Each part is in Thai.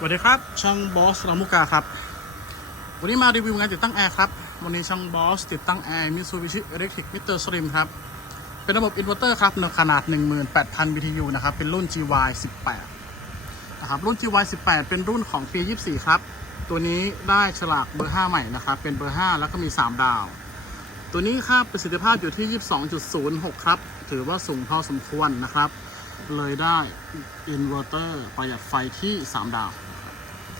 สวัสดีครับ ช่างบอสลามุกาครับ วันนี้มารีวิวงานติดตั้งแอร์ครับ วันนี้ช่างบอสติดตั้งแอร์มิซูบิชิอิเล็กทริกมิเตอร์สลิมครับ เป็นระบบอินเวอร์เตอร์ครับในขนาด 18,000 BTU นะครับ เป็นรุ่น GY 18นะครับ รุ่น GY 18 เป็นรุ่นของปี 24 ครับ ตัวนี้ได้ฉลากเบอร์ 5 ใหม่นะครับ เป็นเบอร์ 5 แล้วก็มี 3 ดาว ตัวนี้ค่าประสิทธิภาพอยู่ที่ 22.06 ครับ ถือว่าสูงพอสมควรนะครับ เลยได้อินเวอร์เตอร์ประหยัดไฟที่ 3 ดาว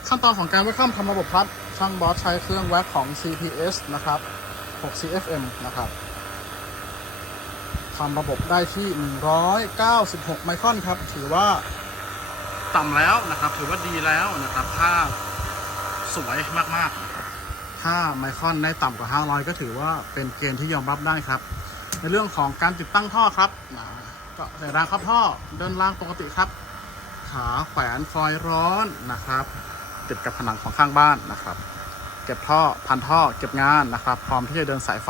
ขั้นตอนของการวัดค่ำทำระบบครับช่างบอสใช้เครื่องแว็กของ CPS นะครับ 6 CFM นะครับทำระบบได้ที่ 196 ไมครอนครับ ถือว่าต่ำแล้วนะครับ ถือว่าดีแล้วนะครับค่าสวยมากๆนะครับถ้าไมครอนได้ต่ำกว่า 500 ก็ถือว่าเป็นเกณฑ์ที่ยอมรับได้ครับ ในเรื่องของการติดตั้งท่อครับก็ใส่รางครับท่อเดินรางปกติครับ ขาแขวนฟอยร้อนนะครับ ติดกับผนังของข้างบ้านนะครับ เก็บท่อพันท่อเก็บงานนะครับ พร้อมที่จะเดินสายไฟ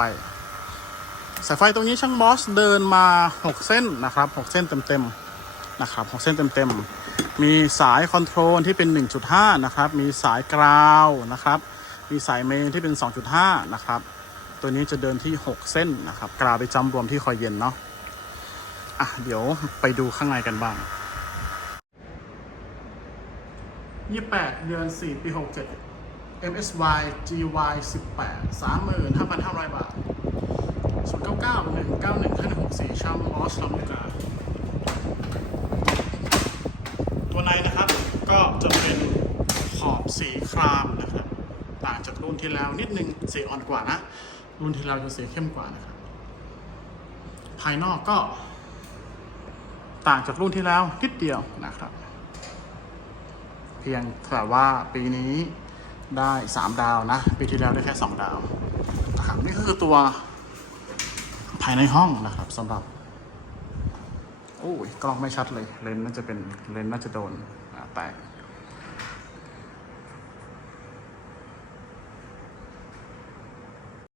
สายไฟตรงนี้ช่างบอสเดินมา 6 เส้นนะครับ6เส้นเต็มๆนะครับ6เส้นเต็มๆมีสายคอนโทรลที่เป็น 1.5 นะครับ มีสายกราวนะครับ มีสายเมนที่เป็น 2.5 นะครับตัวนี้จะเดินที่ 6 เส้นนะครับ กราวไปจำรวมที่คอยเย็นเนาะอะเดี๋ยวไปดูข้างในกันบ้าง 28 เดือน 4 ปี 67 MSY GY 18 35,500 บาท 099 191 564ช่างมอสลำลูกาตัวในนะครับ ก็จะเป็นขอบสีครามนะครับ ต่างจากรุ่นที่แล้วนิดนึงสีอ่อนกว่านะ รุ่นที่แล้วจะสีเข้มกว่านะครับ ภายนอกก็ ต่างจากรุ่นที่แล้วนิดเดียวนะครับ เพียงแต่ว่าปีนี้ได้ 3 ดาวนะ ปีที่แล้วได้แค่ 2 ดาวนะครับนี่ก็คือตัวภายในห้องนะครับสำหรับโอ้ยกล้องไม่ชัดเลย เลนส์น่าจะเป็นเลนส์น่าจะโดนแตก